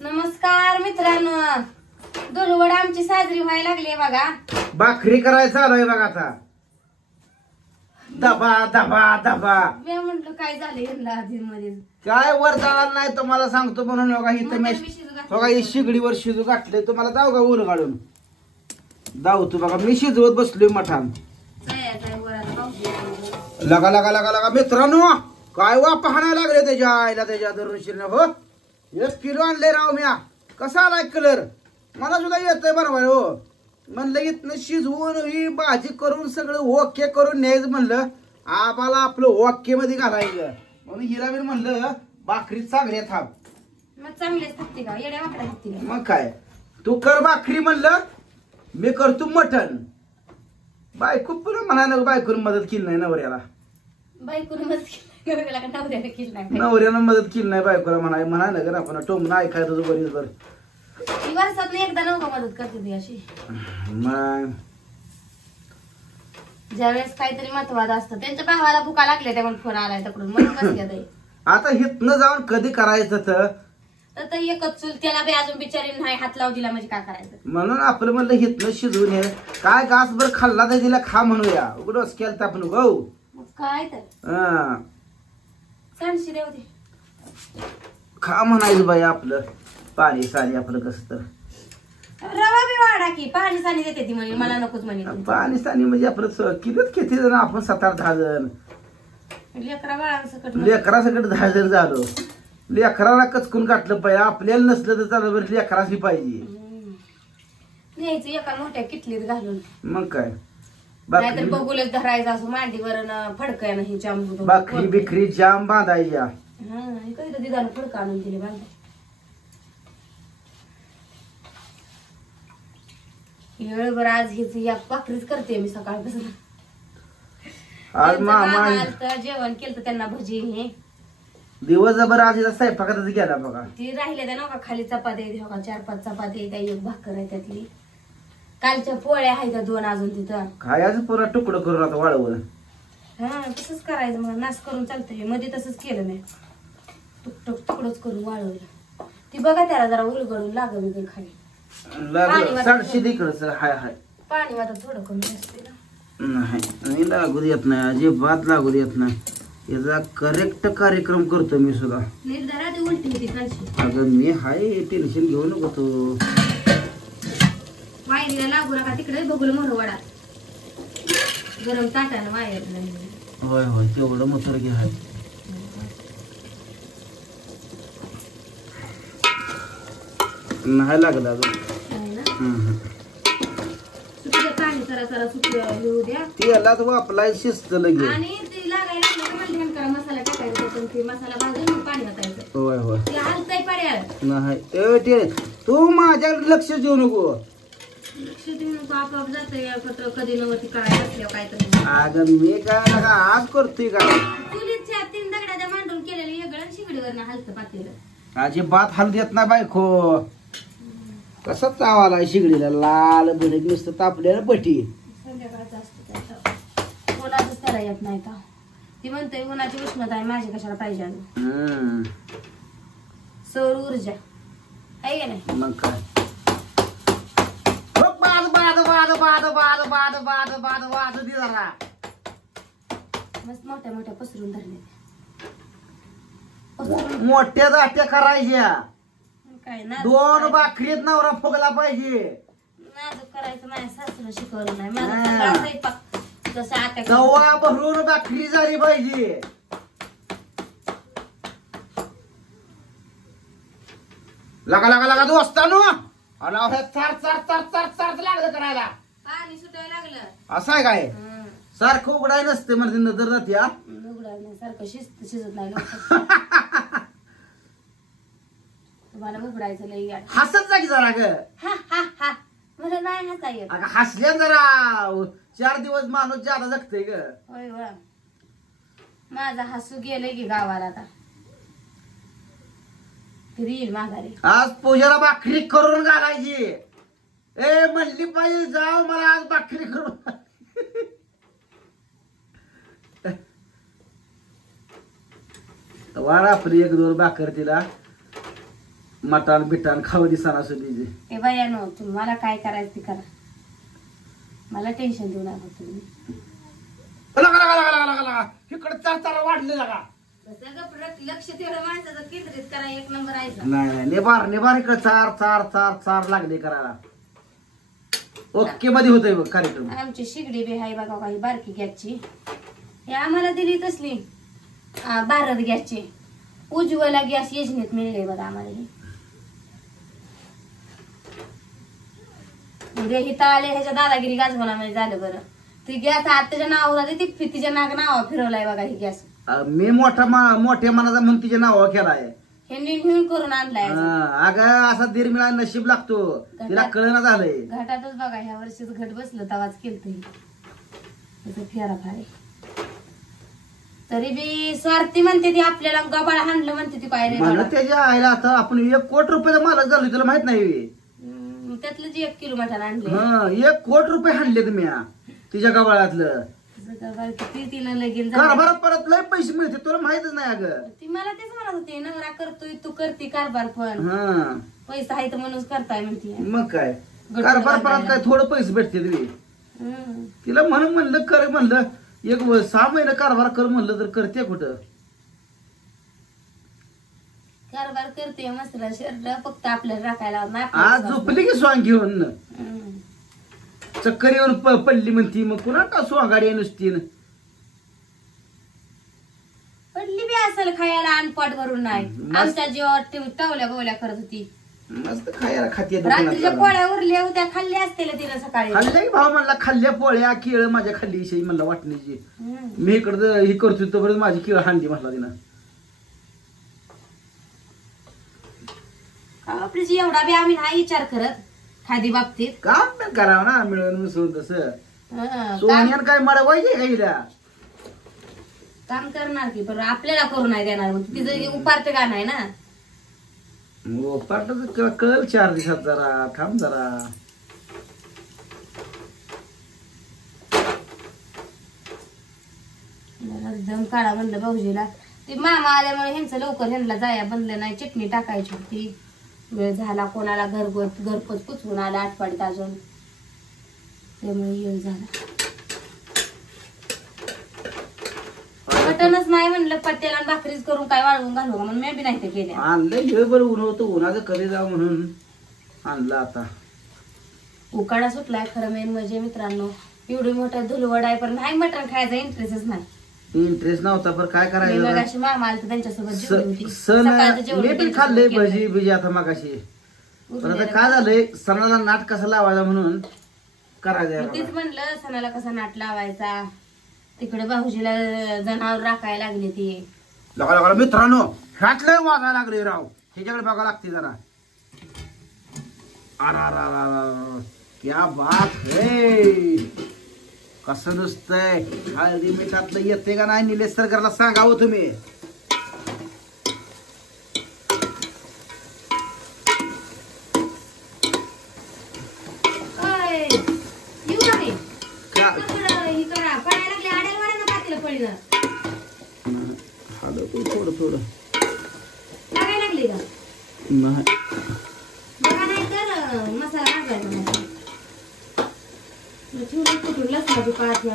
नमस्कार मित्रांनो, दुलवड आमची साजरी व्हायला लागली बघा. भाकरी करायचं आलोय बघा आता. दबा दबा दबा. मी म्हणलं काय झालं यांना आधी मध्ये काय वर जाणार नाही तुम्हाला सांगतो म्हणून बघा इथं बघा ही शिगडीवर शिजू घातले. तुम्हाला जाऊ का ऊन काढून जाऊ तू बघा मी शिजवत बसलोय मठान. लगा लगा लगा लगा मित्रांनो काय वा पाहण्याला लागले त्याच्या आईला त्याच्या दररोज हो 1 किलो आणले राव म्या. कसा आलाय कलर मला सुद्धा येतोय बरोबर हो. म्हणलं इथनं शिजवून ही भाजी करून सगळं ओके करून न्यायचं म्हणलं आम्हाला आपलं ओके मध्ये घालायचं म्हणून हिला मी म्हणलं भाकरी चांगल्या थांब. मग चांगलेच थापते का येड्या वाकड्या थापते का? मग काय तू कर भाकरी म्हणलं मी करतो मटण. बायको पुन्हा म्हणायला बायकोनं मदत केली नाही नवऱ्याला. बायकोने मदत केली नवऱ्याला का नवऱ्याने केली नाही? नवऱ्यानं मदत केली नाही बायकोला म्हणायला का आपण टोमणं ऐकायचं तुझं बरीच बरं. ती वर्षात एकदा नव्हता मदत करते ती अशी. मग ज्यावेळेस काहीतरी महत्वाचं असतं त्यांच्या भावाला भुका लागल्या त्या फोन आलाय तिकडून म्हणून बसल्या ताई. आता हितनं जाऊन कधी करायचं तर एकच चूल त्याला बी अजून बिचारी नाही हात लावू दिला म्हणजे काय करायचं. म्हणून आपलं म्हणलं हितनं शिजवून हे काय गासभर खाल्ला तर तिला खा म्हणूया उघडच केलं तर आपण गो मग काय तर हा सांडशी देऊ दे खा म्हणायचं बाई आपलं पाणी साणी आपलं कसं तर. रवा बी वाढा की पाणी साणी देते ती म्हणे मला नकोच म्हणे. पाणी साणी म्हणजे आपलं किलोच किती जण आपण 7-8-10 जण लेकरा बाळांसकट लेकरासकट 10 जण झालो. लेकराला कचकून काढलं पाहिजे आपल्याला नसलं तर चालू बरं लेकराची पाहिजे न्यायचं एका मोठ्या किटलीत घालून. मग काय नाहीतर बघूलच धरायचं असं मांडीवर फडकय नाही जांबू भाकरी बिकरी जाम बांधायच्या. कधी दिदानं फडकं आणून दिले बांधा. वेळभर आज हेच या भाकरीच करते मी सकाळपासून. आज मामा जेवण केलं त्यांना भजी हे दिवसभर आज स्वयंपाकातच गेला बघा. ती राहिल्या त्या नका खाली चपाती 4-5 चपाती त्या एक भाकर आहे त्यातली. कालच्या पोळ्या आहेत त्या 2 अजून तिथं खायचं पुरा तुकडं करून आता वाळवलं. हा तसंच करायचं मग नाश करून चालतंय. मध्ये तसंच केलं मी तुकडच करून वाळवलं. ती बघा त्याला जरा उलगडून लागल बिगल खाली साडशे इकडं हाय हाय पाणी वाटत थोडं कमी असते ना. नाही लागू देत नाही अजिबात लागू देत नाही. याचा करेक्ट कार्यक्रम करतो मी सुद्धा. निर्धारा ती उलटी होती कालची. अगं मी हाय टेन्शन घेऊ नको तू. वायरीला लागू नका तिकडे बघूल मोर वडा गरम ताटानं वायर. होय होय तेवढं मतर घे हाय. नाही लागलं अजून. पाणी जरा जरा सुकू द्या. त्याला तर वापलाय शिस्त लगे आणि ती लागायला लागलं करा मसाला टाकायचा ते मसाला भाजून पाणी घालायचं. होय होय ते हलतंय पड्याल नाही तू माझ्याकडे लक्ष देऊ नको. लक्ष देऊ नको आपोआप जातंय कधी नव्हती करायला असल्यावर काय तर. अगं मी काय लगा आज करतोय का चुलीच्या 3 दगडाच्या मांडून केलेलं वेगळं आणि शिगडीवर हलतं पातेलं. अजिबात हाल देत नाही बायको. कसा चावाला शिगडीला लाल भडक नुसतं तापलेलं पटी. संध्याकाळचं असतं त्याचं उन्हाचंच त्याला येत नाही का. ती म्हणते उन्हाची उष्णता आहे माझी कशाला पाहिजे सौर ऊर्जा आहे का नाही. मग काय बाद बाद बाद बाद बाद बाद बाद बाद बाद दे जरा मस्त मोठ्या मोठ्या पसरून धरले. मोठ्या दाट्या करायच्या. काय ना 2 भाकरीत नवरा फुगला पाहिजे. नाजूक करायचं नाही सासूला शिकवलं नाही. माझा स्वयंपाक जसं आता तवा भरून भाकरी झाली पाहिजे. लगा लगा लगा दोस्तानो चार चार चार चार चार लागलं करायला. पाणी सुटायला लागलं असं आहे काय सारखं उघडाय नसते म्हणजे नजर जाते. उघडायला नाही सारखं शिजत नाही तुम्हाला उघडायचं लई हसत जा की जरा ग. मला नाही हसा येत. हसल्या जरा 4 दिवस माणूस ज्यादा जगते ग. होय वा माझा हसू गेलंय की गावाला आता येईल माघारी. आज पूजाला भाकरी करून घालायची. ए म्हणली पाहिजे जाऊ मला आज भाकरी करून. वाढ आपली 1-2 भाकर तिला मटान बिटान खावं दिसाना सुद्धा. ए बायानो, तुम्हाला काय करायचं ते करा, मला टेन्शन देऊ नका तुम्ही. इकडे चार चार वाढले लागा. लक्ष तेवढं माणसाचं केंद्रित करा, एक नंबर आहे. नाही निबार इकडे चार चार चार चार लागले करायला. ओके मध्ये होतोय बघ कार्यक्रम. आमची शिगडी बी हाय बघा, काही बारकी गॅसची. हे आम्हाला दिली तसली भारत गॅसची, उज्ज्वला गॅस योजनेत मिळले बघा आम्हाला. हे उद्या हिथं आले ह्याच्या दादागिरी गाजवण्यामध्ये झालं. बरं ती गॅस आत्याच्या नाव होता, ती फितीच्या नाव फिरवलाय बघा ही गॅस. मी मोठ्या मनाचा म्हणून तिच्या नावावर केलाय. हे नीन करून आणलाय. अगं असा दीर मिळाला नशीब लागतो, तिला कळना झालंय. घाटातच बघा ह्या वर्षीच घट बसलं तवाच केलं फेरा फारे. तरी बी स्वार्थी म्हणते ती, आपल्याला गबाळ हाणलं म्हणते ती. काय म्हणलं त्याच्या आईला आता आपण 1 कोटी रुपयाचा मालक झालो, तुला माहित नाही. त्यातलं जे 1 किलो मटण आणले, 1 कोटी रुपये हाणले तुम्ही तिच्या गबाळातलं. किती तिनं लगीन कारभारात परत लय पैसे मिळते, तुला माहितच नाही. अगं ती मला तेच म्हणत होती, नवरा करतोय तू करते कारभार, पण पैसा आहे तर म्हणून करताय म्हणते. मग काय कारभार परत काय थोडं पैसे भेटते तुम्ही. तिला म्हणून म्हणलं कर, म्हणलं 6 महिने कारभार कर म्हणलं तर करते कुठं. कारभार करते मसला शर्ट, फक्त आपल्याला राखायला आज झोपली की स्वांग घेऊन चक्कर येऊन पडली म्हणती. मग कुणा का स्वांगाडी नुसती पडली बी असेल खायला, अनपाट भरून नाही. आमच्या जीवावर टावल्या बावल्या करत होती. मस्त खायला खाते. रात्रीच्या पोळ्या उरल्या होत्या, खाल्ल्या असतील तिला सकाळी. खाल्ल्या भाव म्हणला, खाल्ल्या पोळ्या केळ माझ्या खाल्ली शे म्हणला वाटणीची. मी इकडं ही करतो तोपर्यंत माझी केळ हांडी म्हणला तिनं. आपली एवढा बी आम्ही नाही विचार करत खादी बाबतीत. काम करावं ना मिळून मिसळून. तसं सोन्यान काय मळवायचे का काम करणार की, पण आपल्याला करू नाही देणार. मग तिचं उपारते का नाही ना. कळ 4 दिवसात जरा थांब जरा. दम काढा म्हणलं भाऊजीला. ते मामा आल्यामुळे ह्यांचं लवकर ह्यांना जाया बनलं नाही. चटणी टाकायची होती, वेळ झाला. कोणाला घरपोच पुचवून आला आठवड्यात अजून, त्यामुळे वेळ झाला. मटणच नाही म्हणलं, पट्ट्याला भाकरीच करून काय वाळवून घालू का म्हणून मी बी नाही ते केले. आणलं बरं, ऊन होतं, उन्हाचं कधी जावं म्हणून आणलं. आता उकाडा सुटलाय खरं मेन म्हणजे मित्रांनो. एवढी मोठा धुलवड आहे, पण नाही मटण खायचा इंटरेस्टच नाही. इंटरेस्ट नव्हता, पण काय करायचं. मामा आलं त्यांच्यासोबत सण मी पण खाल्ले भजी बिजी आता मागाशी. पण आता काय झालंय, सणाला नाट कसा लावायचा म्हणून करायचं. तेच म्हणलं सणाला कसा नाट लावायचा. तिकडे भाऊजीला जनावर राखायला लागले ते. लगा मित्रांनो, ह्यातलंय वाजायला लागले राव. ह्याच्याकडे बघावं लागते जरा. क्या बात है. कसं नुसतंय हळदी मिठातलं येते का नाही निलेश सरकारला सांगावं तुम्ही. थोडं थोडं लागायला लागली का नाही बघा, नाही तर मसाला टाकायचा. ठेवून कुठून लसणाची पात